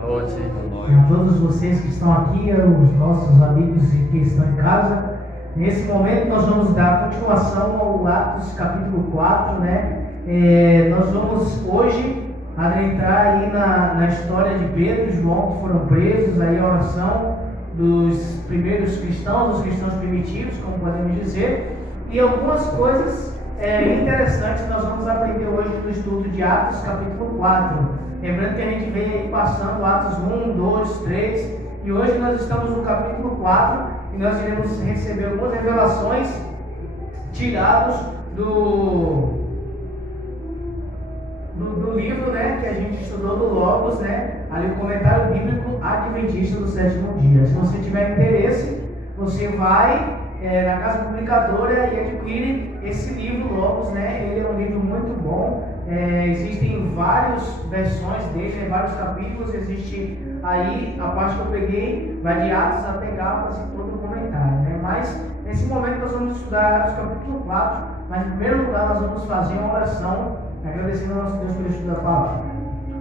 Boa noite. E a todos vocês que estão aqui, os nossos amigos que estão em casa. Nesse momento nós vamos dar continuação ao Atos capítulo 4, né? Nós vamos hoje adentrar aí na história de Pedro e João, que foram presos, aí a oração dos primeiros cristãos, dos cristãos primitivos, como podemos dizer, e algumas coisas interessantes nós vamos aprender hoje no estudo de Atos capítulo 4. Lembrando que a gente vem aí passando Atos 1, 2, 3, e hoje nós estamos no capítulo 4 e nós iremos receber algumas revelações tiradas do livro, né, que a gente estudou do Logos, né, ali o comentário bíblico adventista do sétimo dia. Se você tiver interesse, você vai na casa publicadora e adquire esse livro Logos, né? Ele é um livro muito bom. Existem várias versões dele, vários capítulos. Existe aí a parte que eu peguei, vai de Atos até Gálatas e todo o comentário, né? Mas nesse momento nós vamos estudar Atos capítulo 4, mas em primeiro lugar nós vamos fazer uma oração agradecendo ao nosso Deus pelo estudo da palavra.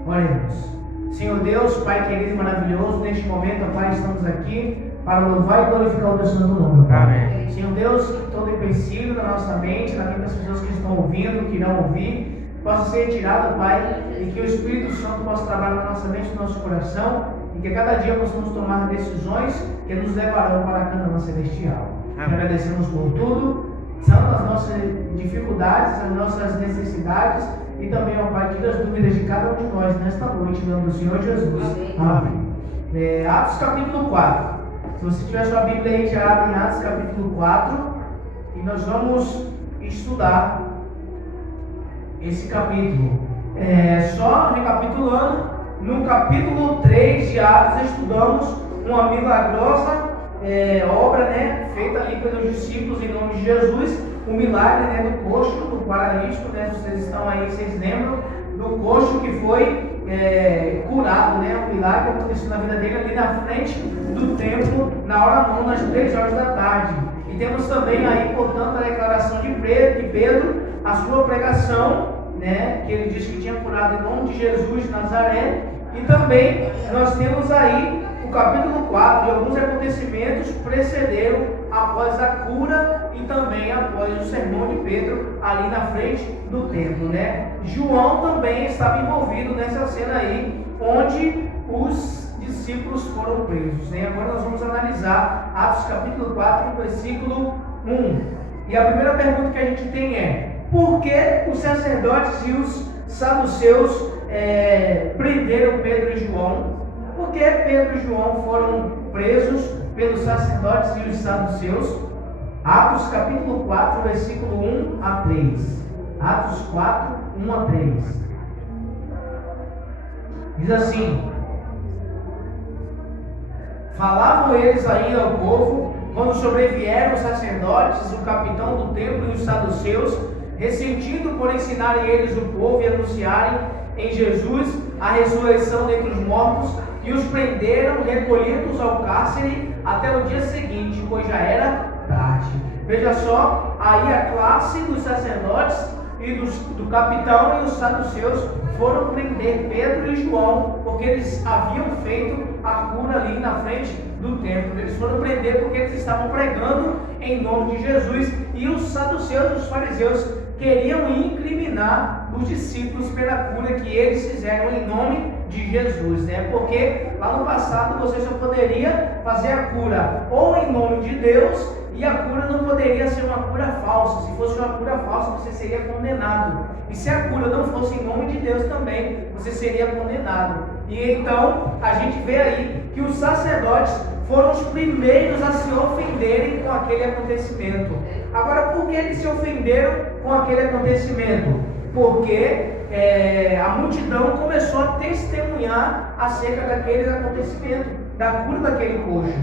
Oremos. Senhor Deus, Pai querido e maravilhoso, neste momento, Pai, estamos aqui para louvar e glorificar o teu santo nome, Pai. Amém. Senhor Deus, que todo empecilho da nossa mente, na mente das pessoas que estão ouvindo, que irão ouvir, possa ser retirado, Pai, e que o Espírito Santo possa trabalhar na nossa mente, no nosso coração, e que cada dia possamos tomar decisões que nos levarão para a Canaã celestial. Agradecemos por tudo, são as nossas dificuldades, as nossas necessidades, e também, ó Pai, tira as dúvidas de cada um de nós nesta noite, em nome do Senhor Jesus. Amém. Atos capítulo 4. Se você tiver sua Bíblia aí tirada em Atos capítulo 4, e nós vamos estudar esse capítulo. Só recapitulando, no capítulo 3 de Atos estudamos uma milagrosa obra, né, feita ali pelos discípulos em nome de Jesus, o milagre, né, do coxo, do paralítico, né, vocês estão aí, vocês lembram do coxo que foi curado, né, um milagre que aconteceu na vida dele ali na frente do templo, na hora nona, às 3 horas da tarde. E temos também aí, portanto, a declaração de Pedro, a sua pregação, né, que ele disse que tinha curado em nome de Jesus de Nazaré. E também nós temos aí o capítulo 4 e alguns acontecimentos precederam após a cura e também após o sermão de Pedro ali na frente do templo, né? João também estava envolvido nessa cena aí, onde os discípulos foram presos, né? Agora nós vamos analisar Atos capítulo 4, versículo 1. E a primeira pergunta que a gente tem é: por que os sacerdotes e os saduceus prenderam Pedro e João? Por que Pedro e João foram presos pelos sacerdotes e os saduceus? Atos capítulo 4, versículo 1 a 3. Atos 4, 1 a 3. Diz assim: falavam eles ainda ao povo, quando sobrevieram os sacerdotes, o capitão do templo e os saduceus, ressentindo por ensinarem eles o povo e anunciarem em Jesus a ressurreição dentre os mortos, e os prenderam, recolhidos ao cárcere até o dia seguinte, pois já era tarde. Veja só, aí a classe dos sacerdotes e do capitão e os saduceus foram prender Pedro e João, porque eles haviam feito a cura ali na frente do templo. Eles foram prender porque eles estavam pregando em nome de Jesus, e os saduceus e os fariseus queriam incriminar os discípulos pela cura que eles fizeram em nome de Jesus, né? Porque lá no passado você só poderia fazer a cura ou em nome de Deus, e a cura não poderia ser uma cura falsa. Se fosse uma cura falsa, você seria condenado. E se a cura não fosse em nome de Deus também, você seria condenado. E então a gente vê aí que os sacerdotes foram os primeiros a se ofenderem com aquele acontecimento. Agora, por que eles se ofenderam com aquele acontecimento? Porque a multidão começou a testemunhar acerca daquele acontecimento, da cura daquele coxo,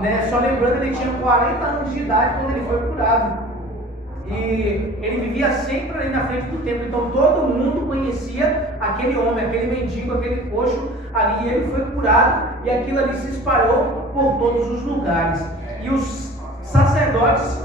né? Só lembrando, ele tinha 40 anos de idade quando ele foi curado, e ele vivia sempre ali na frente do templo, então todo mundo conhecia aquele homem, aquele mendigo, aquele coxo ali, e ele foi curado, e aquilo ali se espalhou por todos os lugares. E os sacerdotes,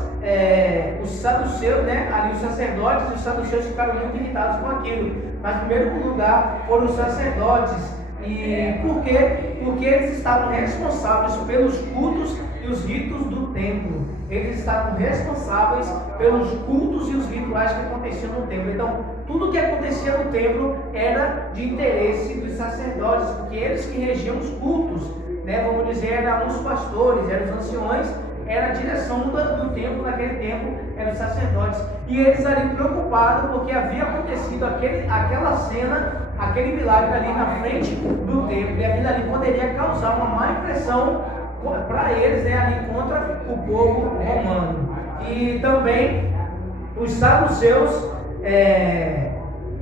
os saduceus, né? Ali os sacerdotes e os saduceus ficaram muito irritados com aquilo. Mas em primeiro lugar foram os sacerdotes, E por quê? Porque eles estavam responsáveis pelos cultos e os ritos do templo. Eles estavam responsáveis pelos cultos e os rituais que aconteciam no templo. Então, tudo que acontecia no templo era de interesse dos sacerdotes, porque eles que regiam os cultos, né? Vamos dizer, eram os pastores, eram os anciões, era a direção do templo naquele tempo, eram os sacerdotes. E eles ali preocupados porque havia acontecido aquela cena, aquele milagre ali na frente do templo, e aquilo ali poderia causar uma má impressão para eles, né, ali contra o povo romano. E também os saduceus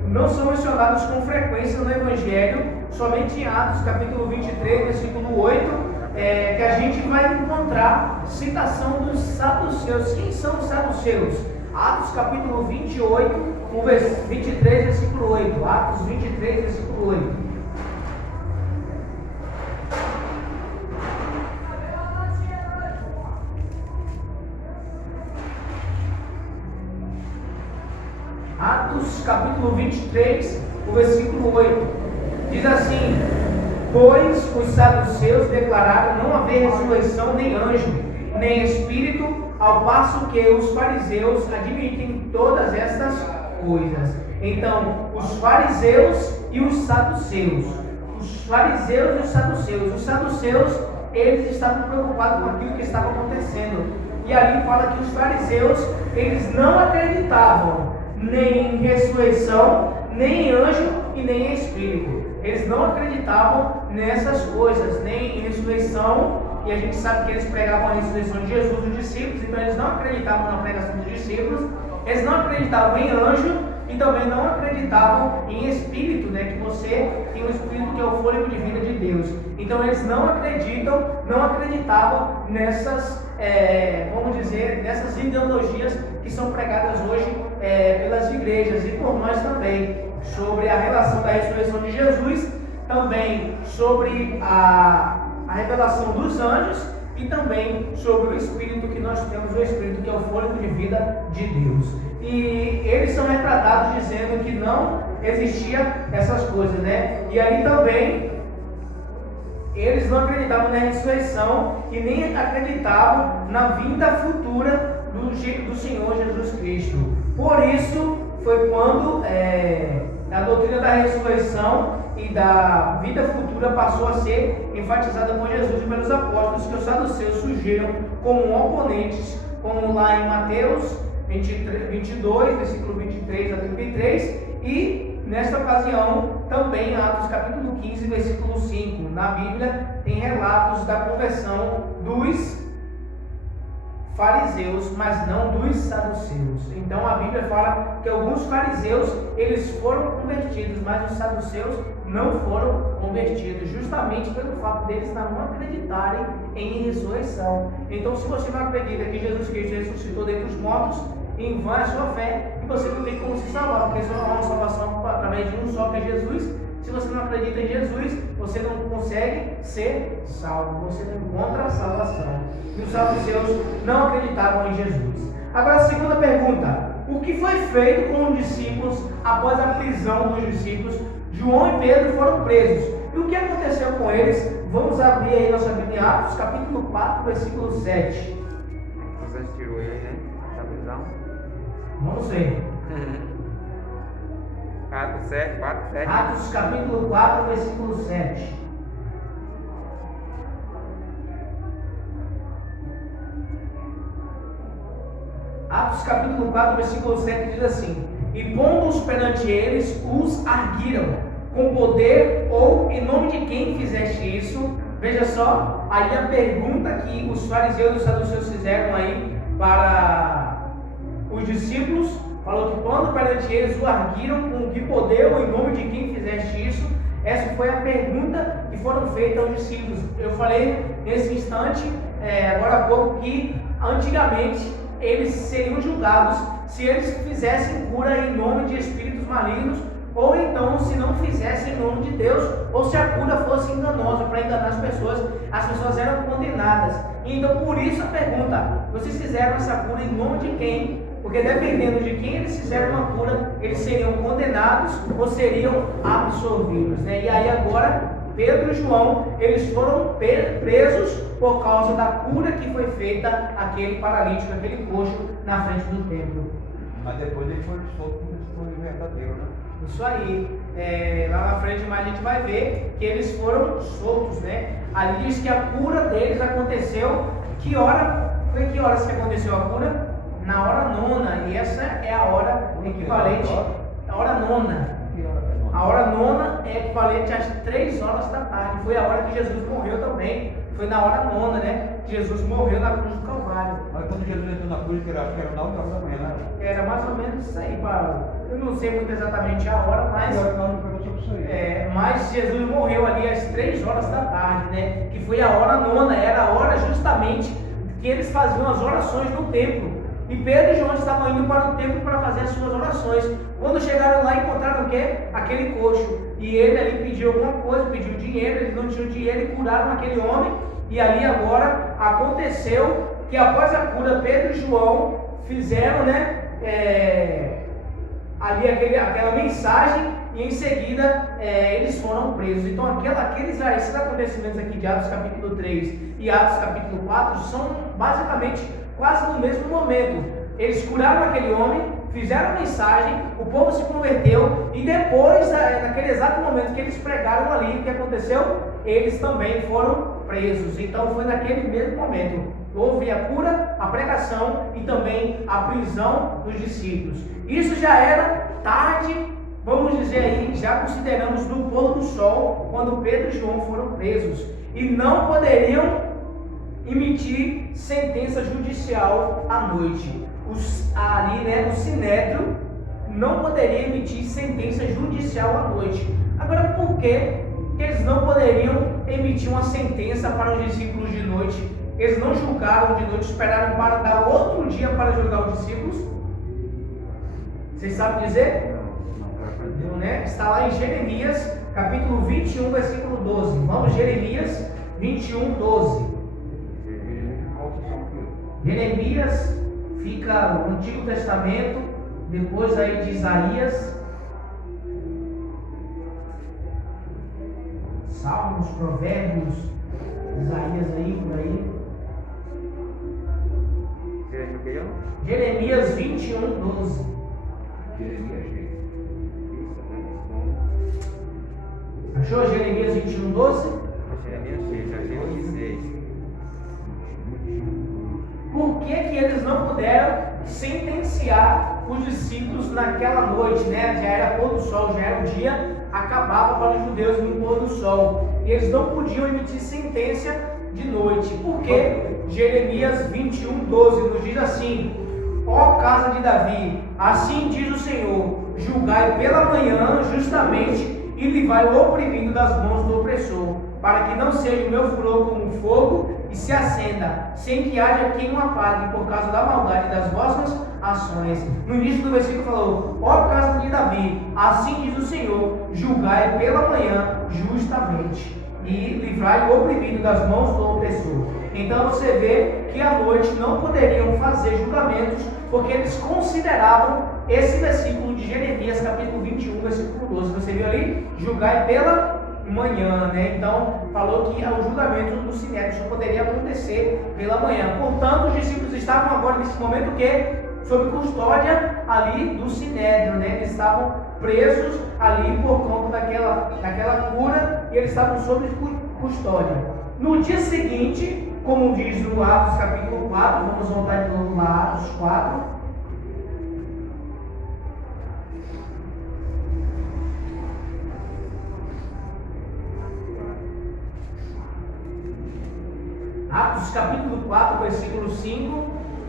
não são mencionados com frequência no Evangelho, somente em Atos capítulo 23, versículo 8, que a gente vai encontrar citação dos saduceus. Quem são os saduceus? Atos capítulo 28, 23, versículo 8. Atos 23, versículo 8. Atos capítulo 23, o versículo 8, diz assim: pois os saduceus declararam não haver ressurreição nem anjo, nem espírito, ao passo que os fariseus admitem todas estas coisas. Então, os fariseus e os saduceus. Os fariseus e os saduceus. Os saduceus, eles estavam preocupados com aquilo que estava acontecendo. E ali fala que os fariseus, eles não acreditavam nem em ressurreição, nem em anjo e nem em espírito. Eles não acreditavam nessas coisas, nem em ressurreição, e a gente sabe que eles pregavam a ressurreição de Jesus dos discípulos, então eles não acreditavam na pregação dos discípulos, eles não acreditavam em anjo e também não acreditavam em espírito, né, que você tem o espírito que é o fôlego de vida de Deus. Então eles não acreditavam nessas, vamos dizer, nessas ideologias que são pregadas hoje pelas igrejas e por nós também, sobre a relação da ressurreição de Jesus, também sobre a revelação dos anjos e também sobre o Espírito que nós temos, o Espírito que é o fôlego de vida de Deus. E eles são retratados dizendo que não existia essas coisas, né? E ali também eles não acreditavam na ressurreição e nem acreditavam na vinda futura do Senhor Jesus Cristo. Por isso foi quando a doutrina da ressurreição e da vida futura passou a ser enfatizada por Jesus e pelos apóstolos, que os saduceus surgiram como oponentes, como lá em Mateus 22, versículo 23 a 33, e nesta ocasião também em Atos capítulo 15, versículo 5. Na Bíblia tem relatos da conversão dos fariseus, mas não dos saduceus. Então a Bíblia fala que alguns fariseus eles foram convertidos, mas os saduceus não foram convertidos, justamente pelo fato deles não acreditarem em ressurreição. Então, se você não acredita que Jesus Cristo ressuscitou dentre os mortos, em vão é a sua fé e você não tem como se salvar, porque só há uma salvação através de um só, que é Jesus. Se você não acredita em Jesus, você não consegue ser salvo, você não encontra a salvação. E os saduceus não acreditavam em Jesus. Agora, a segunda pergunta: o que foi feito com os discípulos após a prisão dos discípulos? João e Pedro foram presos. E o que aconteceu com eles? Vamos abrir aí nossa Bíblia em Atos, capítulo 4, versículo 7. Você tirou ele, né? Da prisão? Vamos ver. Atos 7, 4, 7. Atos capítulo 4, versículo 7. Atos capítulo 4, versículo 7 diz assim: e pondo-os perante eles, os arguiram, com poder ou em nome de quem fizeste isso? Veja só, aí a pergunta que os fariseus e os saduceus fizeram aí para os discípulos, falou que quando perante eles o arguiram, com que poder ou em nome de quem fizeste isso? Essa foi a pergunta que foram feitas aos discípulos. Eu falei nesse instante, agora há pouco, que antigamente eles seriam julgados se eles fizessem cura em nome de espíritos malignos, ou então se não fizessem em nome de Deus, ou se a cura fosse enganosa para enganar as pessoas eram condenadas. Então por isso a pergunta: vocês fizeram essa cura em nome de quem? Porque dependendo de quem eles fizeram uma cura, eles seriam condenados ou seriam absolvidos, né? E aí agora Pedro e João, eles foram presos por causa da cura que foi feita àquele paralítico, aquele coxo na frente do templo. Mas depois ele foi solto porque foi verdadeiro, né? Isso aí, lá na frente mais a gente vai ver que eles foram soltos, né? Ali diz que a cura deles aconteceu, que horas que aconteceu a cura? Na hora nona, e essa é a hora equivalente, a hora nona. A hora nona é equivalente às 3 horas da tarde, foi a hora que Jesus morreu também, foi na hora nona, né? Jesus morreu na cruz do Calvário. Mas quando Jesus entrou na cruz, que era 9 horas da manhã, né? Era mais ou menos isso aí, Paulo. Eu não sei muito exatamente a hora, mas Jesus morreu ali às 3 horas da tarde, né? Que foi a hora nona, era a hora justamente que eles faziam as orações no templo. E Pedro e João estavam indo para o templo para fazer as suas orações. Quando chegaram lá, encontraram o quê? Aquele coxo. E ele ali pediu alguma coisa, pediu dinheiro, eles não tinham dinheiro e curaram aquele homem. E ali agora aconteceu que após a cura, Pedro e João fizeram, né? Ali aquela mensagem e em seguida eles foram presos. Então esses acontecimentos aqui de Atos capítulo 3 e Atos capítulo 4 são basicamente quase no mesmo momento. Eles curaram aquele homem, fizeram a mensagem, o povo se converteu e depois, naquele exato momento que eles pregaram ali, o que aconteceu? Eles também foram presos. Então foi naquele mesmo momento. Houve a cura, a pregação e também a prisão dos discípulos. Isso já era tarde, vamos dizer aí, já consideramos no pôr do sol, quando Pedro e João foram presos. E não poderiam emitir sentença judicial à noite. O Sinédrio não poderia emitir sentença judicial à noite. Agora, por que eles não poderiam emitir uma sentença para os discípulos de noite? Eles não julgaram de noite, esperaram para dar outro dia para julgar os discípulos? Vocês sabem dizer? Não, né? Está lá em Jeremias, capítulo 21, versículo 12. Vamos, Jeremias 21, 12. Jeremias fica no Antigo Testamento, depois aí de Isaías, Salmos, Provérbios, Isaías aí, por aí. Jeremias 21, 12. Achou Jeremias 21, 12? Jeremias 6. Por que eles não puderam sentenciar os discípulos naquela noite, né? Já era pôr do sol, já era o dia, acabava para os judeus no pôr do sol. E eles não podiam emitir sentença de noite. Por quê? Jeremias 21, 12 nos diz assim: ó casa de Davi, assim diz o Senhor, julgai pela manhã justamente e livrai o oprimido das mãos do opressor, para que não seja o meu furor como fogo e se acenda, sem que haja quem o apague por causa da maldade das vossas ações. No início do versículo falou: ó casa de Davi, assim diz o Senhor, julgai pela manhã justamente e livrai o oprimido das mãos do opressor. Então você vê que à noite não poderiam fazer julgamentos, porque eles consideravam esse versículo de Jeremias capítulo 21, versículo 12. Você viu ali? Julgai pela manhã, né? Então falou que o julgamento do Sinédrio só poderia acontecer pela manhã. Portanto, os discípulos estavam agora nesse momento sob custódia ali do Sinédrio, né? Eles estavam presos ali por conta daquela cura e eles estavam sob custódia. No dia seguinte, como diz no Atos capítulo 4, vamos voltar de novo lá, Atos 4. Atos capítulo 4, versículo 5,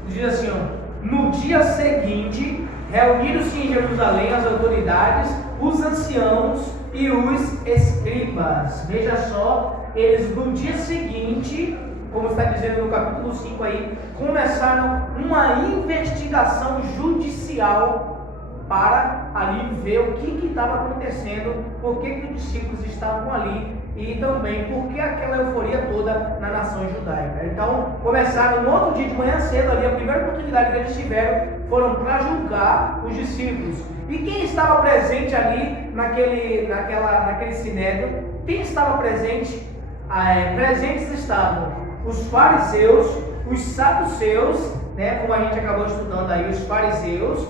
diz assim, ó: no dia seguinte, reuniram-se em Jerusalém as autoridades, os anciãos e os escribas. Veja só, eles no dia seguinte, como está dizendo no capítulo 5 aí, começaram uma investigação judicial para ali ver o que estava acontecendo, por que os discípulos estavam ali e também por que aquela euforia toda na nação judaica. Então, começaram no outro dia de manhã cedo ali, a primeira oportunidade que eles tiveram foram para julgar os discípulos. E quem estava presente ali naquele sinédrio? Quem estava presente? Presentes estavam os fariseus, os saduceus, né, como a gente acabou estudando aí, os fariseus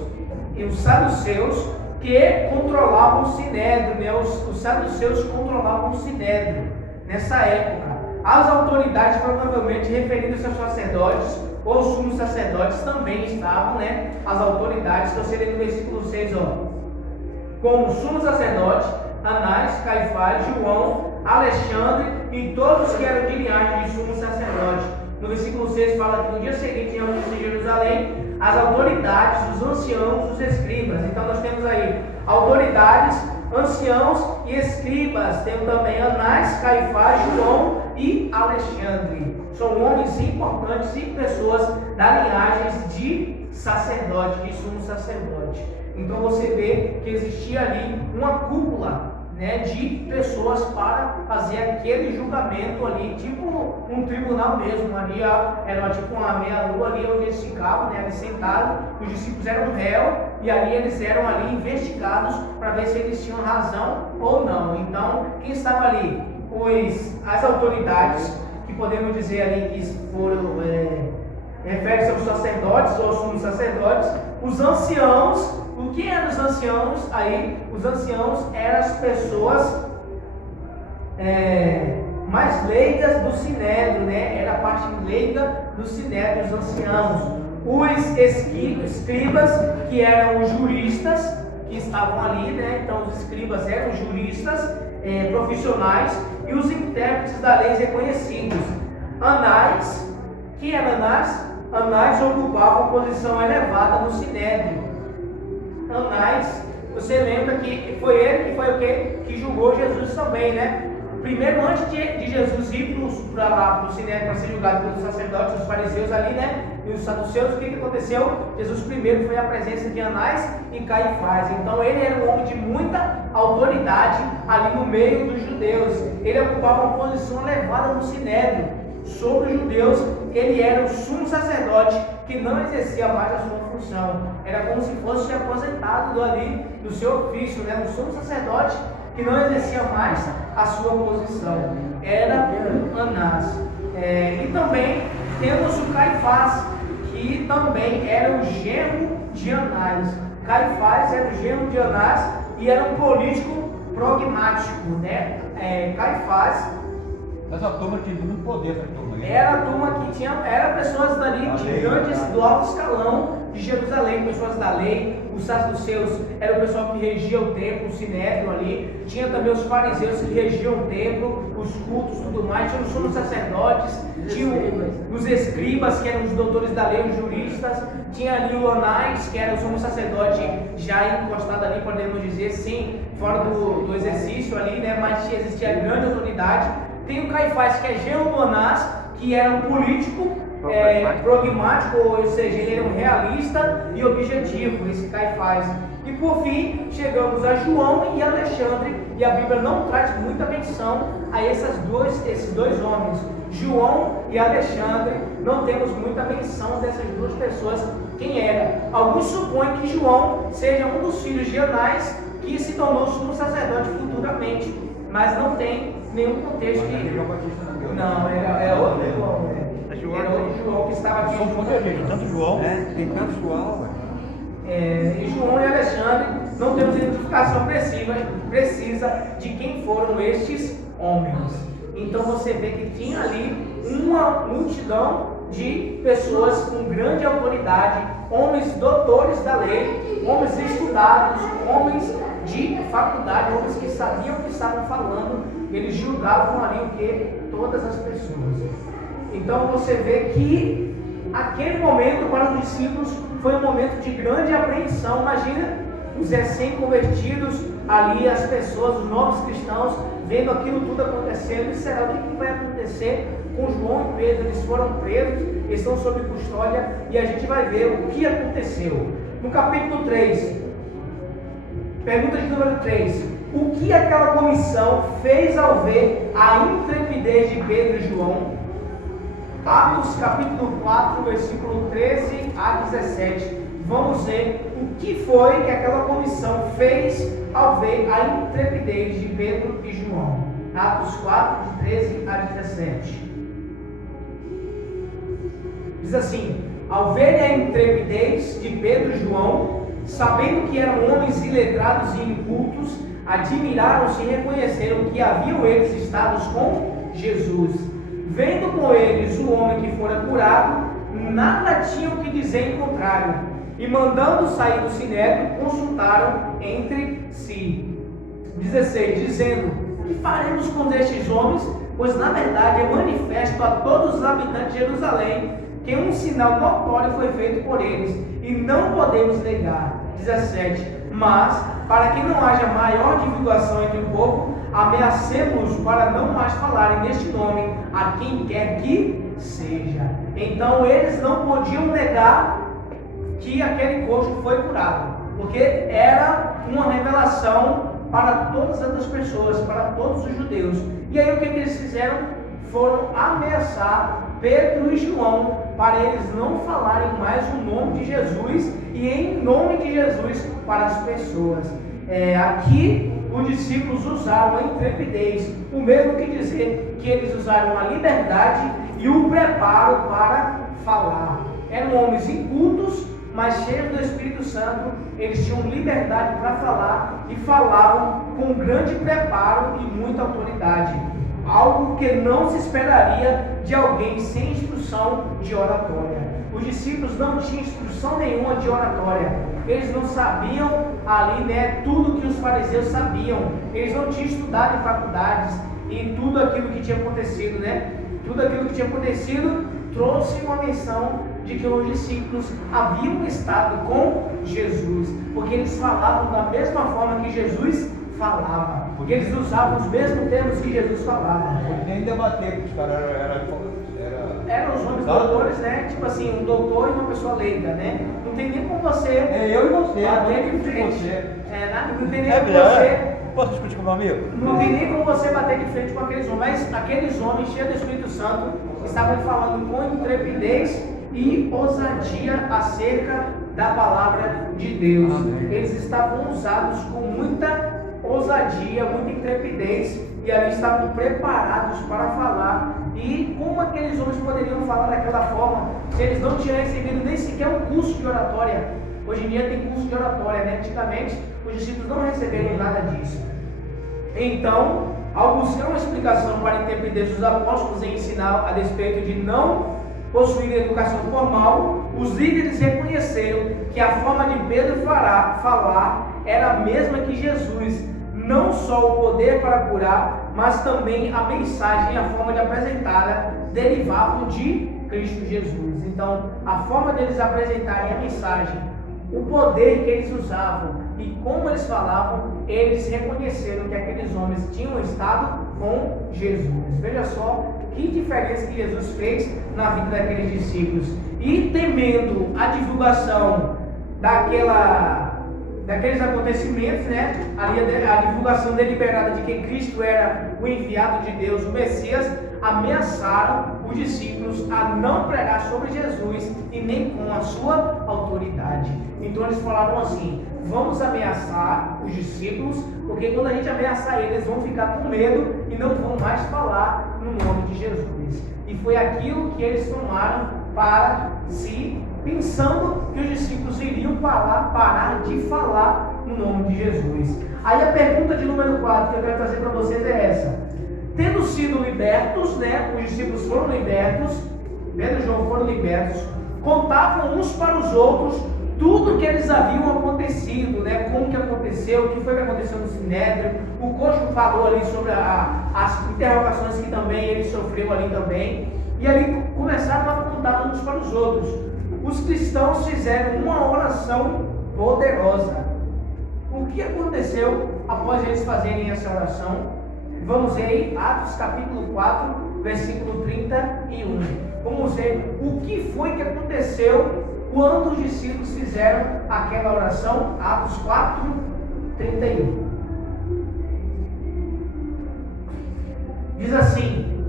e os saduceus, que controlavam o sinédrio, né? Os saduceus controlavam o sinédrio nessa época. As autoridades, provavelmente referindo-se aos sacerdotes ou sumos sacerdotes, também estavam, né? As autoridades, que eu sei no versículo 6, como sumo sacerdote, Anás, Caifás, João, Alexandre e todos que eram de linhagem de sumo sacerdote. No versículo 6 fala que no dia seguinte, em Jerusalém, as autoridades, os anciãos, os escribas. Então nós temos aí autoridades, anciãos e escribas. Temos também Anás, Caifás, João e Alexandre. São homens importantes e pessoas da linhagem de sacerdote, de sumo sacerdote. Então você vê que existia ali uma cúpula, né, de pessoas para fazer aquele julgamento ali, tipo um tribunal mesmo. Ali era tipo uma meia-lua ali onde eles ficavam, né, ali sentados. Os discípulos eram réu e ali eles eram ali investigados para ver se eles tinham razão ou não. Então quem estava ali? As autoridades, que podemos dizer ali que foram refere-se aos sacerdotes ou aos sumos sacerdotes, os anciãos. O que eram os anciãos? Aí, os anciãos eram as pessoas mais leigas do sinédrio, né? Era a parte leiga do sinédrio, os anciãos. Os escribas, que eram os juristas, que estavam ali, né? Então, os escribas eram juristas profissionais, e os intérpretes da lei reconhecidos. Anás, quem era Anás? Anás ocupava uma posição elevada no sinédrio. Anás, você lembra que foi ele que foi o quê? Que julgou Jesus também, né? Primeiro, antes de Jesus ir para lá, para o sinédrio, para ser julgado pelos sacerdotes, os fariseus ali, né? E os saduceus, o que aconteceu? Jesus primeiro foi à presença de Anás e Caifás. Então ele era um homem de muita autoridade ali no meio dos judeus. Ele ocupava uma posição elevada no sinédrio sobre os judeus. Ele era o sumo sacerdote que não exercia mais a sua função. Era como se fosse aposentado ali do seu ofício, né? Um sumo sacerdote que não exercia mais a sua posição. Era Anás. E também temos o Caifás, que também era o genro de Anás. Caifás era o genro de Anás e era um político pragmático, né? Caifás. Mas a turma tinha muito poder, essa turma aí. Era a turma que era pessoas dali de grandes, do alto escalão de Jerusalém, pessoas da lei. Os saduceus era o pessoal que regia o templo, o sinédrio ali. Tinha também os fariseus que regiam o templo, os cultos e tudo mais. Tinha os sumos sacerdotes, tinha os escribas, que eram os doutores da lei, os juristas. Tinha ali o Anás, que era o sumo sacerdote já encostado ali, podemos dizer, sim, fora do exercício ali, né? Mas existia grande autoridade. Tem o Caifás, que é genro do Anás, que era um político pragmático, ou seja, ele era um realista e objetivo, esse Caifás. E por fim, chegamos a João e Alexandre, e a Bíblia não traz muita menção a esses dois homens. João e Alexandre, não temos muita menção dessas duas pessoas, quem era. Alguns supõem que João seja um dos filhos de Anás, que se tornou sumo sacerdote futuramente, mas não tem nenhum contexto que... Não, é outro João, era outro João que estava aqui. Tanto João. Tem tanto João, E João e Alexandre, não temos identificação precisa de quem foram estes homens. Então você vê que tinha ali uma multidão de pessoas com grande autoridade, homens doutores da lei, homens estudados, homens de faculdade, homens que sabiam o que estavam falando. Eles julgavam ali o que? Todas as pessoas. Então você vê que aquele momento para os discípulos foi um momento de grande apreensão. Imagina os recém-convertidos ali, as pessoas, os novos cristãos, vendo aquilo tudo acontecendo. E será o que vai acontecer com João e Pedro? Eles foram presos, eles estão sob custódia, e a gente vai ver o que aconteceu. No capítulo 3, pergunta de número 3: o que aquela comissão fez ao ver a intrepidez de Pedro e João? Atos capítulo 4, versículo 13 a 17. Vamos ver o que foi que aquela comissão fez ao ver a intrepidez de Pedro e João. Atos 4, de 13 a 17. Diz assim: ao verem a intrepidez de Pedro e João, sabendo que eram homens iletrados e incultos, admiraram-se e reconheceram que haviam eles estado com Jesus. Vendo com eles o homem que fora curado, nada tinham que dizer em contrário, e mandando sair do sinédrio, consultaram entre si. 16, dizendo: que faremos com estes homens? Pois na verdade é manifesto a todos os habitantes de Jerusalém que um sinal notório foi feito por eles, e não podemos negar. 17, mas para que não haja maior divulgação entre o povo, ameacemos para não mais falarem neste nome a quem quer que seja. Então eles não podiam negar que aquele coxo foi curado, porque era uma revelação para todas as outras pessoas, para todos os judeus. E aí o que eles fizeram? Foram ameaçar Pedro e João para eles não falarem mais o nome de Jesus e em nome de Jesus para as pessoas. Aqui os discípulos usaram a intrepidez, o mesmo que dizer que eles usaram a liberdade e o preparo para falar. Eram homens incultos, mas cheios do Espírito Santo. Eles tinham liberdade para falar e falavam com grande preparo e muita autoridade, algo que não se esperaria de alguém sem instrução de oratória. Os discípulos não tinham instrução nenhuma de oratória. Eles não sabiam ali, tudo que os fariseus sabiam. Eles não tinham estudado em faculdades e tudo aquilo que tinha acontecido, Tudo aquilo que tinha acontecido trouxe uma menção de que os discípulos haviam estado com Jesus, porque eles falavam da mesma forma que Jesus falava, porque eles usavam os mesmos termos que Jesus falava. Nem debater com os caras, eram os homens doutores, Tipo assim, um doutor e uma pessoa leiga, Não tem nem como você. Eu e você. Bater de frente. Não tem nem como você. Posso discutir com meu amigo? Não tem nem como você bater de frente com aqueles homens, mas aqueles homens cheios do Espírito Santo estavam falando com intrepidez e ousadia acerca da palavra de Deus. Eles estavam usados com muita ousadia, muita intrepidez, e ali estavam preparados para falar. E como aqueles homens poderiam falar daquela forma se eles não tinham recebido nem sequer um curso de oratória? Hoje em dia tem curso de oratória, Antigamente os discípulos não receberam nada disso. Então, ao buscar uma explicação para a intrepidez dos apóstolos em ensinar a respeito de não possuir educação formal, os líderes reconheceram que a forma de Pedro falar era a mesma que Jesus. Não só o poder para curar, mas também a mensagem e a forma de apresentá-la derivavam de Cristo Jesus. Então, a forma deles apresentarem a mensagem, o poder que eles usavam e como eles falavam, eles reconheceram que aqueles homens tinham estado com Jesus. Veja só que diferença que Jesus fez na vida daqueles discípulos. E temendo a divulgação daqueles acontecimentos, ali a divulgação deliberada de que Cristo era o enviado de Deus, o Messias, ameaçaram os discípulos a não pregar sobre Jesus e nem com a sua autoridade. Então eles falaram assim: vamos ameaçar os discípulos, porque quando a gente ameaçar eles vão ficar com medo e não vão mais falar no nome de Jesus. E foi aquilo que eles tomaram para si, pensando que os discípulos iriam parar de falar no nome de Jesus. Aí a pergunta de número 4 que eu quero trazer para vocês é essa: tendo sido libertos, os discípulos foram libertos, Pedro e João foram libertos, contavam uns para os outros tudo que eles haviam acontecido, como que aconteceu, o que foi que aconteceu no Sinédrio. O coxo falou ali sobre as interrogações que também ele sofreu ali também, e ali começaram a contar uns para os outros. Os cristãos fizeram uma oração poderosa. O que aconteceu após eles fazerem essa oração? Vamos ver Atos capítulo 4, versículo 31. Vamos ver o que foi que aconteceu quando os discípulos fizeram aquela oração. Atos 4, 31. Diz assim: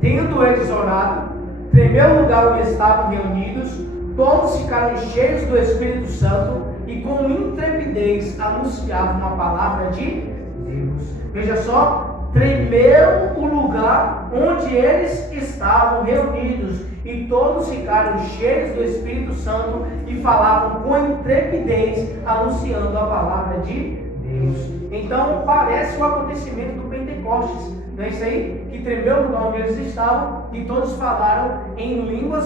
tendo eles orado, tremeu o lugar onde estavam reunidos, Todos ficaram cheios do Espírito Santo e com intrepidez anunciavam a palavra de Deus. Veja só, tremeu o lugar onde eles estavam reunidos, e todos ficaram cheios do Espírito Santo e falavam com intrepidez, anunciando a palavra de Deus. Então parece o acontecimento do Pentecostes, não é isso aí? Que tremeu o lugar onde eles estavam e todos falaram em línguas,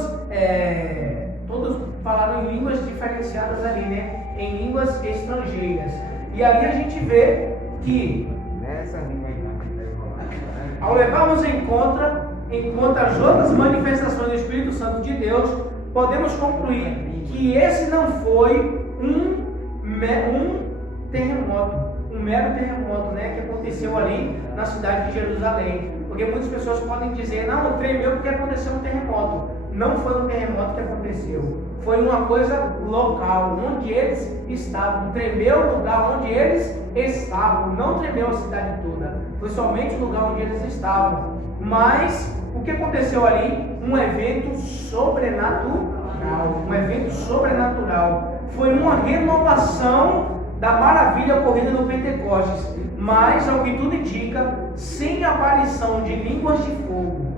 diferenciadas ali, né? Em línguas estrangeiras. E aí a gente vê que Nessa língua aí, ao levarmos em conta as outras manifestações do Espírito Santo de Deus, podemos concluir que esse não foi um mero terremoto, né, que aconteceu ali na cidade de Jerusalém. Porque muitas pessoas podem dizer, não, tremeu porque aconteceu um terremoto. Não foi um terremoto que aconteceu, foi uma coisa local, onde eles estavam. Tremeu o lugar onde eles estavam, não tremeu a cidade toda, foi somente o lugar onde eles estavam. Mas o que aconteceu ali? Um evento sobrenatural, foi uma renovação da maravilha ocorrida no Pentecostes, mas ao que tudo indica, sem aparição de línguas de fogo.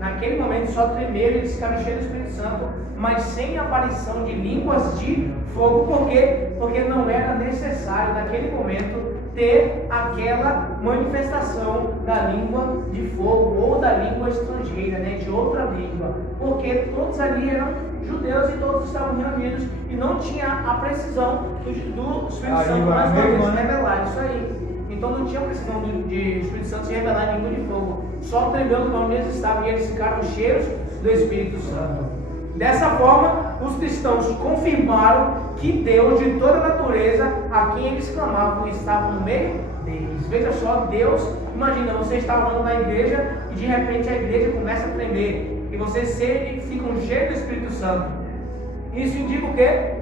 Naquele momento só tremeram, eles ficaram cheios do Espírito Santo, mas sem aparição de línguas de fogo. Por quê? Porque não era necessário naquele momento ter aquela manifestação da língua de fogo ou da língua estrangeira, né, de outra língua, porque todos ali eram judeus e todos estavam reunidos e não tinha a precisão do Espírito Santo mais uma vez se revelar. Isso aí. Então não tinha precisão de Espírito Santo se revelar em língua de fogo. Só tremendo quando eles estavam e eles ficaram cheios do Espírito Santo. Dessa forma, os cristãos confirmaram que Deus de toda a natureza, a quem eles clamavam, estava no meio deles. Veja só, Deus, imagina, você está orando na igreja e de repente a igreja começa a tremer e vocês ficam cheios do Espírito Santo. Isso indica o quê?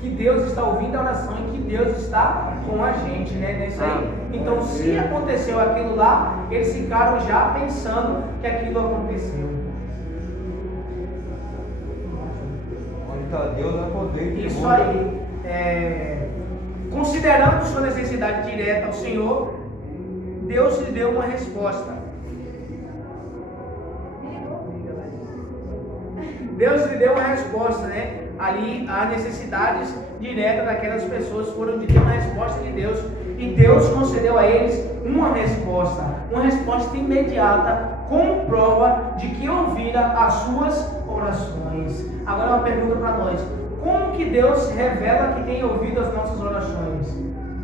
Que Deus está ouvindo a oração e que Deus está com a gente, né? Nisso aí. Então, se aconteceu aquilo lá, eles ficaram já pensando que aquilo aconteceu. onde está Deus é poder. Isso aí. Considerando sua necessidade direta ao Senhor, Deus lhe deu uma resposta. Deus lhe deu uma resposta, né? Ali há necessidades diretas daquelas pessoas foram de ter uma resposta de Deus, e Deus concedeu a eles uma resposta imediata, como prova de que ouvira as suas orações. Agora uma pergunta para nós: como que Deus revela que tem ouvido as nossas orações?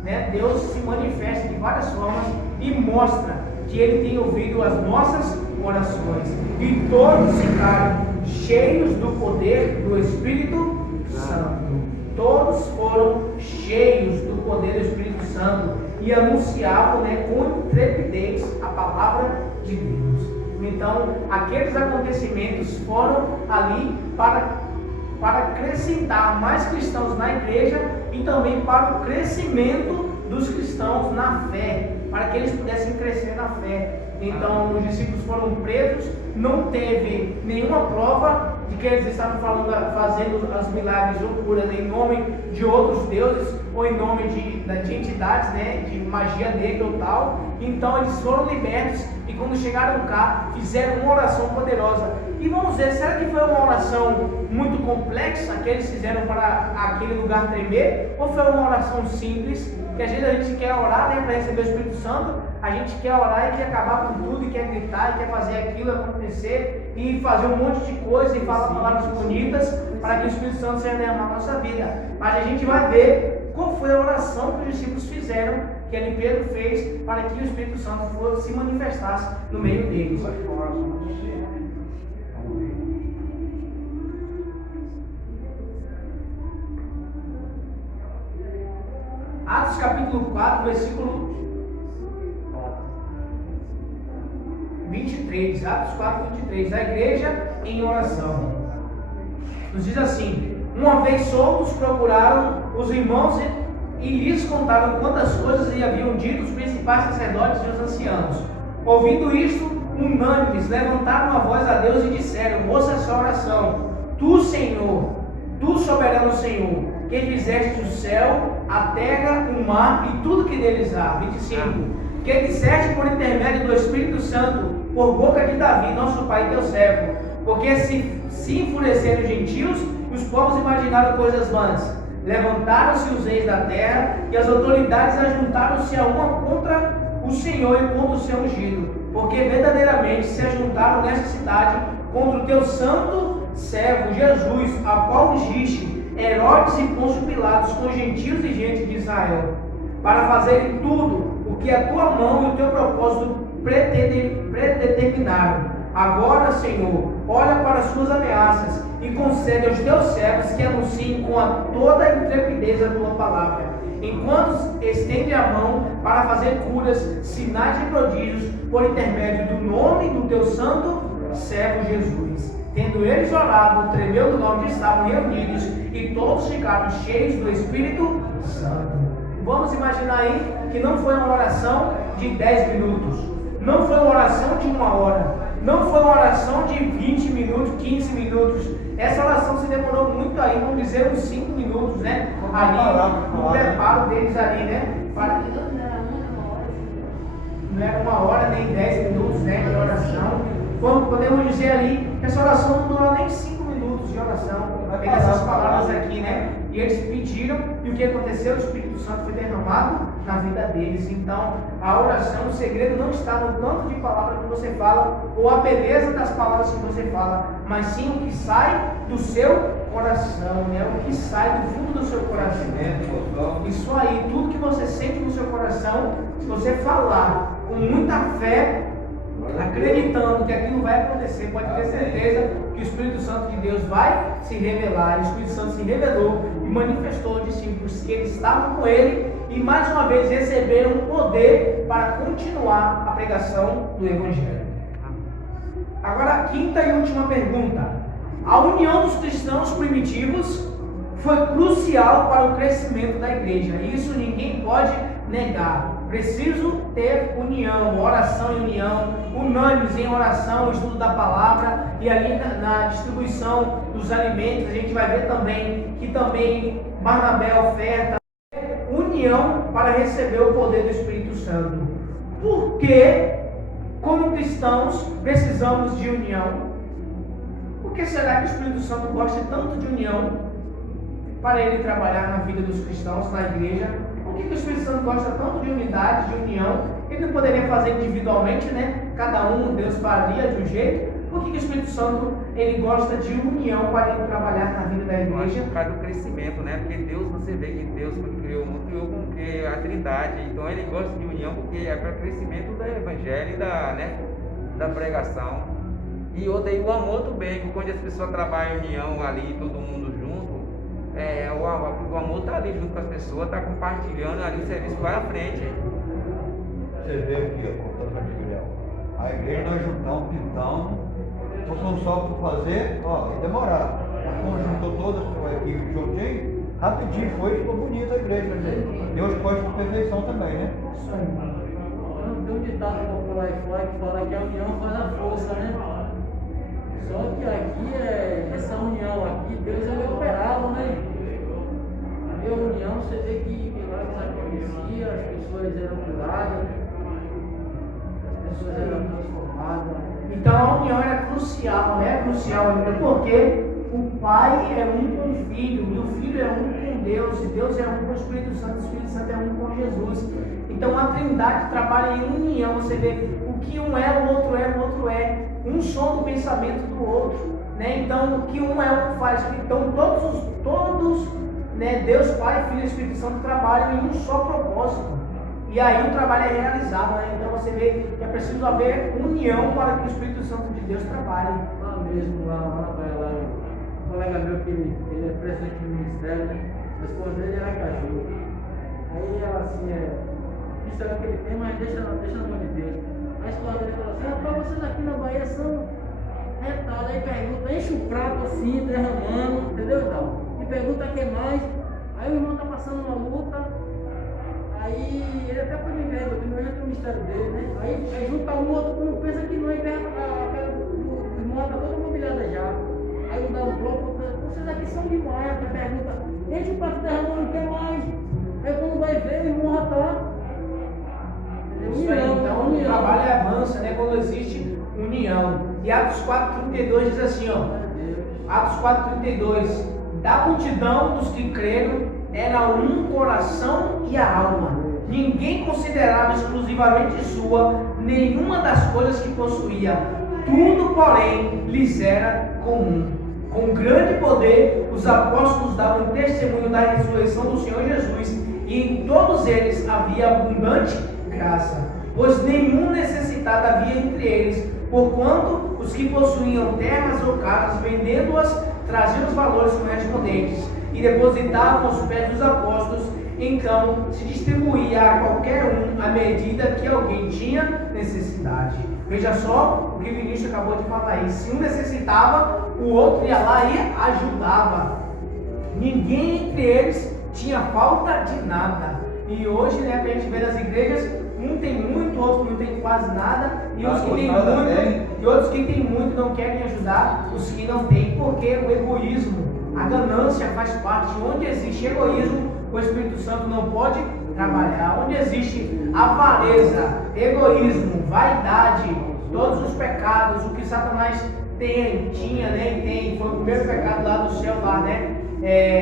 Né? Deus se manifesta de várias formas e mostra que Ele tem ouvido as nossas orações, e todos ficaram cheios do poder do Espírito Santo. Todos foram cheios do poder do Espírito Santo e anunciavam, né, com intrepidez a palavra de Deus. Então, aqueles acontecimentos foram ali para acrescentar mais cristãos na igreja e também para o crescimento dos cristãos na fé, para que eles pudessem crescer na fé. Então, os discípulos foram presos, não teve nenhuma prova de que eles estavam fazendo as milagres ou curas em nome de outros deuses ou em nome de entidades, né, de magia negra ou tal. Então, eles foram libertos e quando chegaram cá, fizeram uma oração poderosa. E vamos ver, será que foi uma oração muito complexa que eles fizeram para aquele lugar tremer? Ou foi uma oração simples? Que às vezes a gente quer orar, né, para receber o Espírito Santo, a gente quer orar e quer acabar com tudo, e quer gritar, e quer fazer aquilo acontecer, e fazer um monte de coisa, e falar palavras bonitas, para que o Espírito Santo seja derramado na nossa vida. Mas a gente vai ver qual foi a oração que os discípulos fizeram, que ali Pedro fez, para que o Espírito Santo se manifestasse no meio deles. Atos capítulo 4, versículo 23. Atos 4, 23. A igreja em oração. Nos diz assim: uma vez soltos, procuraram os irmãos e lhes contaram quantas coisas lhe haviam dito os principais sacerdotes e os anciãos. Ouvindo isto, unânimes, levantaram a voz a Deus e disseram: ouça essa oração. Tu, Senhor, Tu, soberano Senhor, que fizeste o céu, a terra, o mar e tudo que neles há. 25. Que disseste por intermédio do Espírito Santo, por boca de Davi, nosso pai e teu servo, porque se enfureceram os gentios e os povos imaginaram coisas vãs. Levantaram-se os reis da terra e as autoridades ajuntaram-se a uma contra o Senhor e contra o seu ungido, porque verdadeiramente se ajuntaram nessa cidade contra o teu santo servo Jesus, a qual ungiste Herodes e Pôncio Pilatos com gentios e gente de Israel, para fazerem tudo o que a tua mão e o teu propósito predeterminaram. Agora, Senhor, olha para as suas ameaças e concede aos teus servos que anunciem com toda a intrepidez a tua palavra, enquanto estende a mão para fazer curas, sinais e prodígios por intermédio do nome do teu santo servo Jesus. Tendo eles orado, tremeu do nome onde estavam reunidos, e todos ficaram cheios do Espírito Santo. Vamos imaginar aí que não foi uma oração de 10 minutos, não foi uma oração de 1 hora, não foi uma oração de 20 minutos, 15 minutos. Essa oração se demorou muito aí, vamos dizer uns 5 minutos, né? Ali, no preparo deles ali, né? Não era 1 hora nem 10 minutos, né, de oração. Podemos dizer ali que essa oração não durou nem 5 minutos de oração. Peguei essas palavras aqui, né? E eles pediram, e o que aconteceu? O Espírito Santo foi derramado na vida deles. Então, a oração, o segredo não está no tanto de palavras que você fala, ou a beleza das palavras que você fala, mas sim o que sai do seu coração, né? O que sai do fundo do seu coração. Isso aí, tudo que você sente no seu coração, se você falar com muita fé, acreditando que aquilo vai acontecer, pode ter certeza que o Espírito Santo de Deus vai se revelar. O Espírito Santo se revelou e manifestou aos discípulos que eles estavam com ele e mais uma vez receberam o poder para continuar a pregação do Evangelho. Agora, a quinta e última pergunta. A união dos cristãos primitivos foi crucial para o crescimento da igreja. Isso ninguém pode negar. Preciso ter união, oração e união, unânimes em oração, estudo da palavra, e ali na distribuição dos alimentos a gente vai ver também que também Barnabé oferta união para receber o poder do Espírito Santo. Por que, como cristãos, precisamos de união? Por que será que o Espírito Santo gosta tanto de união para ele trabalhar na vida dos cristãos, na igreja? Por que o Espírito Santo gosta tanto de unidade, de união? Ele não poderia fazer individualmente, né? Cada um, Deus faria de um jeito. Por que o Espírito Santo ele gosta de união para ele trabalhar na vida da igreja? Por causa do crescimento, né? Porque Deus, você vê que Deus, quando criou o mundo, criou com que a Trindade. Então ele gosta de união porque é para o crescimento do Evangelho e da pregação. E outra, e o amor também, porque quando as pessoas trabalham em união ali, todo mundo junto, o amor está ali junto com as pessoas, está compartilhando ali, o serviço vai à frente. Você vê aqui, contando para Miguel, a igreja nós juntamos, pintamos, fosse só para fazer, ia demorar. Quando juntou toda a equipe juntinho, rapidinho foi, ficou bonita a igreja. Deus pode com perfeição também, né? Isso aí. Tem um ditado popular aí fora que fala que a união faz a força, né? Só que aqui, essa união aqui, Deus ele operava, né? A minha união, você vê que milagres aconteciam, as pessoas eram curadas, as pessoas eram transformadas. Então a união era crucial, né? Crucial ainda, porque o Pai é um com o Filho, e o Filho é um com Deus, e Deus é um com o Espírito Santo, o Espírito Santo é um com Jesus. Então a Trindade trabalha em união, você vê o que um é, o outro é, um som do pensamento do outro, né? Então o que um é, o faz. Então todos, né? Deus, Pai, Filho e Espírito Santo trabalham em um só propósito. E aí o trabalho é realizado, né? Então você vê que é preciso haver união para que o Espírito Santo de Deus trabalhe. Lá mesmo, lá um colega meu que ele é presidente do ministério, né? A esposa dele era caju. Aí ela assim, isso é o que ele tem, mas deixa na mão de Deus. A esposa dele falou assim, rapaz, vocês aqui na Bahia são retados. Aí pergunta, enche o prato assim, derramando, entendeu? E pergunta o que mais. Aí o irmão tá passando uma luta. Aí ele até foi me ver, eu já tem o mistério dele, né? Aí junta um outro, quando pensa que não é perto, o irmão tá toda mobiliada já. Aí eu dá um bloco, vocês aqui são demais, quando existe união. E Atos 4,32 diz assim, ó, Atos 4,32, da multidão dos que creram era um coração e a alma. Ninguém considerava exclusivamente sua nenhuma das coisas que possuía. Tudo, porém, lhes era comum. Com grande poder, os apóstolos davam testemunho da ressurreição do Senhor Jesus, e em todos eles havia abundante graça, pois nenhum necessitado havia entre eles, porquanto os que possuíam terras ou casas, vendendo-as, traziam os valores correspondentes e depositavam aos pés dos apóstolos. Então se distribuía a qualquer um à medida que alguém tinha necessidade. Veja só o que o Vinícius acabou de falar aí. Se um necessitava, o outro ia lá e ajudava. Ninguém entre eles tinha falta de nada. E hoje, né, que a gente vê nas igrejas, um tem muito, outro não tem quase nada, e os que têm muito, e outros que têm muito não querem ajudar os que não têm, porque o egoísmo, a ganância faz parte. Onde existe egoísmo, o Espírito Santo não pode trabalhar. Onde existe avareza, egoísmo, vaidade, todos os pecados, o que Satanás tinha, né, e tem, foi o primeiro pecado lá do céu, lá, né?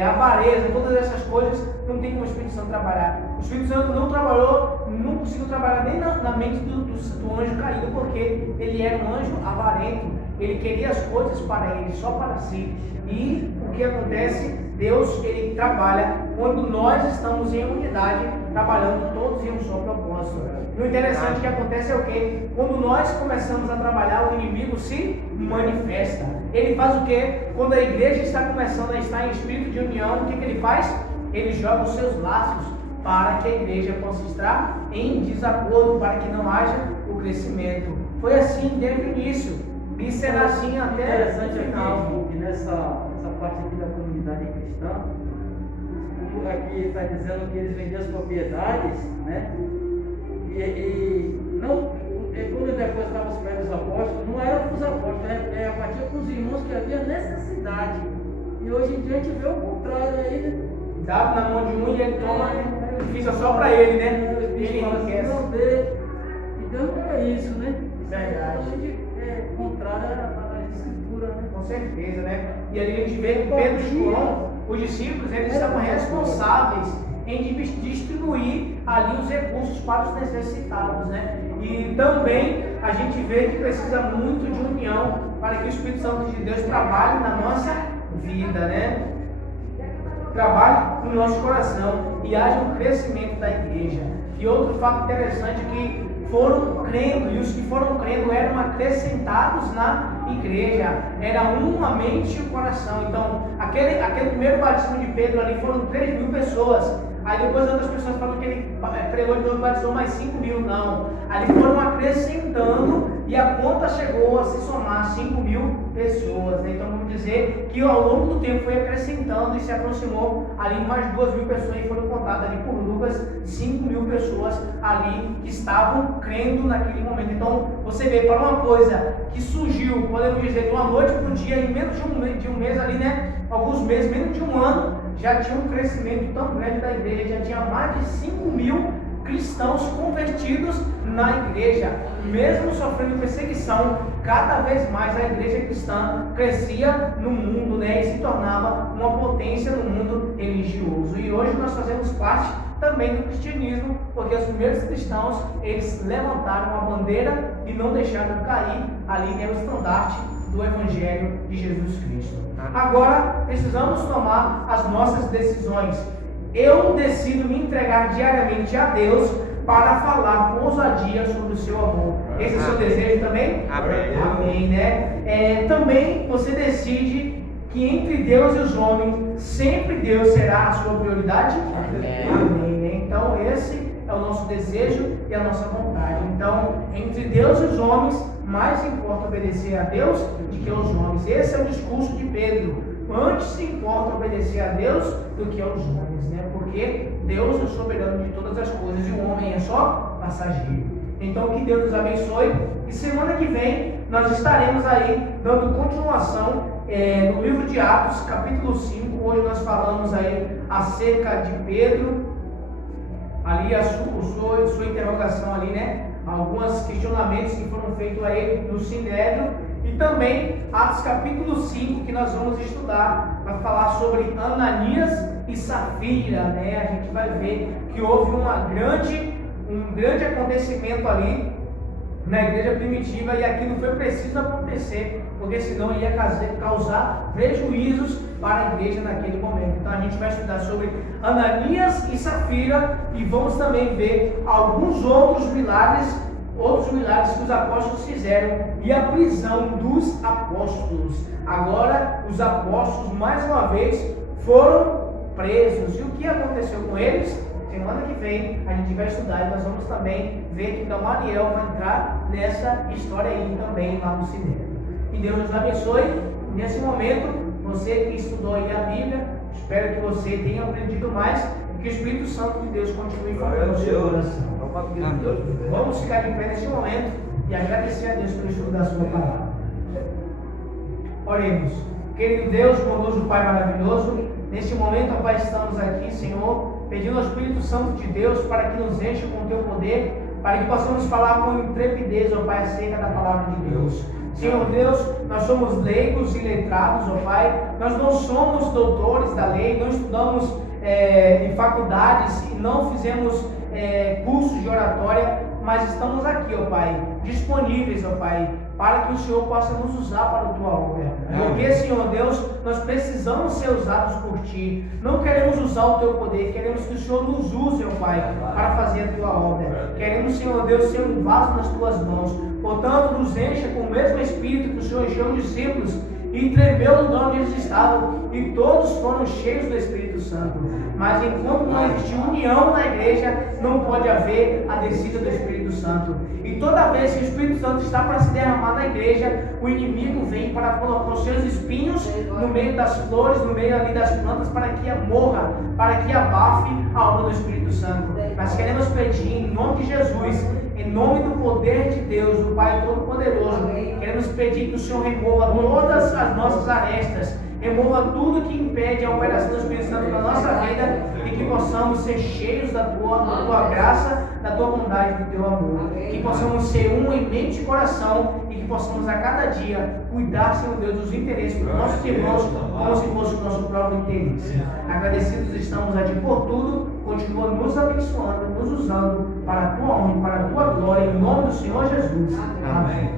Avareza, todas essas coisas, não tem como o Espírito Santo trabalhar. O Espírito Santo não trabalhou, não conseguiu trabalhar nem na mente do anjo caído, porque ele era um anjo avarento, ele queria as coisas para ele, só para si. E o que acontece? Deus, ele trabalha quando nós estamos em unidade, trabalhando todos em um só propósito. E o interessante que acontece é o quê? Quando nós começamos a trabalhar, o inimigo se manifesta. Ele faz o quê? Quando a igreja está começando a estar em espírito de união, o que ele faz? Ele joga os seus laços para que a igreja possa estar em desacordo, para que não haja o crescimento. Foi assim desde o início e será assim até interessante o final. aqui, que nessa parte aqui da comunidade cristã, aqui está dizendo que eles vendiam as propriedades, né? E não, quando depois estavam os pés dos apóstolos, não era para os apóstolos, a partir com os irmãos que havia necessidade. E hoje em dia a gente vê o contrário aí, né? Dá na mão de um e ele toma, fica só para ele, né? Ele enriquece. Não dê. E Deus não é isso, né? Verdade. A gente é contrário à escritura, né? Com certeza, né? E ali a gente vê que Pedro e João, os discípulos, eles estavam responsáveis em distribuir ali os recursos para os necessitados, né? E também a gente vê que precisa muito de união para que o Espírito Santo de Deus trabalhe na nossa vida, né? Trabalhe no nosso coração e haja um crescimento da igreja. E outro fato interessante é que foram crendo, e os que foram crendo eram acrescentados na igreja, era uma mente e o coração. Então, aquele primeiro batismo de Pedro ali foram 3.000 pessoas. Aí depois outras pessoas falam que ele pregou de novo e batizou mais 5.000, não. Ali foram acrescentando e a conta chegou a se somar 5.000 pessoas. Então vamos dizer que ao longo do tempo foi acrescentando e se aproximou ali mais 2.000 pessoas e foram contadas ali por Lucas 5.000 pessoas ali que estavam crendo naquele momento. Então você vê, para uma coisa que surgiu, podemos dizer, de uma noite para o dia, em menos de um mês ali, né? Alguns meses, menos de um ano, já tinha um crescimento tão grande da igreja, já tinha mais de 5.000 cristãos convertidos na igreja, mesmo sofrendo perseguição. Cada vez mais a igreja cristã crescia no mundo, né, e se tornava uma potência no mundo religioso. E hoje nós fazemos parte também do cristianismo, porque os primeiros cristãos, eles levantaram a bandeira e não deixaram cair ali, né, o estandarte do Evangelho de Jesus Cristo. Agora precisamos tomar as nossas decisões. Eu decido me entregar diariamente a Deus para falar com ousadia sobre o seu amor. Esse é o seu desejo também? Amém. Amém, né? Também você decide que entre Deus e os homens, sempre Deus será a sua prioridade? Amém, né? Então esse é o nosso desejo e a nossa vontade. Então, entre Deus e os homens, mais importa obedecer a Deus do que aos homens. Esse é o discurso de Pedro. Antes se importa obedecer a Deus do que aos homens, né? Porque Deus é o soberano de todas as coisas e o homem é só passageiro. Então que Deus nos abençoe. E semana que vem nós estaremos aí dando continuação no livro de Atos, capítulo 5. Hoje nós falamos aí acerca de Pedro, ali a sua interrogação ali, né? alguns questionamentos que foram feitos a ele no Sinédrio, e também Atos capítulo 5, que nós vamos estudar, vai falar sobre Ananias e Safira, né? A gente vai ver que houve um grande acontecimento ali na igreja primitiva, e aquilo foi preciso acontecer, porque senão ia causar prejuízos para a igreja naquele momento. Então a gente vai estudar sobre Ananias e Safira, e vamos também ver alguns outros milagres que os apóstolos fizeram, e a prisão dos apóstolos. Agora os apóstolos mais uma vez foram presos, e o que aconteceu com eles? Semana que vem a gente vai estudar, e nós vamos também ver que Gamaliel vai entrar nessa história aí também lá no Sinédrio. Que Deus nos abençoe. Nesse momento, você que estudou aí a Bíblia, espero que você tenha aprendido mais, e que o Espírito Santo de Deus continue falando no seu coração. Vamos ficar de pé nesse momento e agradecer a Deus pelo estudo da sua palavra. Oremos. Querido Deus, bondoso Pai maravilhoso, neste momento, ó Pai, estamos aqui, Senhor, pedindo ao Espírito Santo de Deus para que nos encha com o Teu poder, para que possamos falar com intrepidez, ó Pai, acerca da palavra de Deus. Senhor Deus, nós somos leigos e letrados, ó Pai, nós não somos doutores da lei, não estudamos em faculdades e não fizemos cursos de oratória, mas estamos aqui, ó Pai, disponíveis, ó Pai, para que o Senhor possa nos usar para a Tua obra. Porque, Senhor Deus, nós precisamos ser usados por Ti. Não queremos usar o Teu poder, queremos que o Senhor nos use, ó Pai, para fazer a Tua obra. Queremos, Senhor Deus, ser um vaso nas Tuas mãos. Portanto, nos encha com o mesmo Espírito que o Senhor encheu os discípulos e tremeu no lugar onde eles estavam, e todos foram cheios do Espírito Santo. Mas enquanto não existe união na igreja, não pode haver a descida do Espírito Santo. E toda vez que o Espírito Santo está para se derramar na igreja, o inimigo vem para colocar os seus espinhos no meio das flores, no meio ali das plantas, para que morra, para que abafe a obra do Espírito Santo. Nós queremos pedir em nome de Jesus, em nome do poder de Deus, do Pai Todo-Poderoso, queremos pedir que o Senhor remova todas as nossas arestas, remova tudo que impede a operação do Espírito Santo na nossa vida, e que possamos ser cheios da tua graça, da tua bondade, do teu amor. Que possamos ser um em mente e coração, e que possamos a cada dia cuidar, Senhor Deus, dos interesses dos nossos irmãos, como se fosse o nosso próprio interesse. Agradecidos estamos a Ti por tudo. Continua nos abençoando, nos usando para a Tua honra e para a Tua glória, em nome do Senhor Jesus. Amém.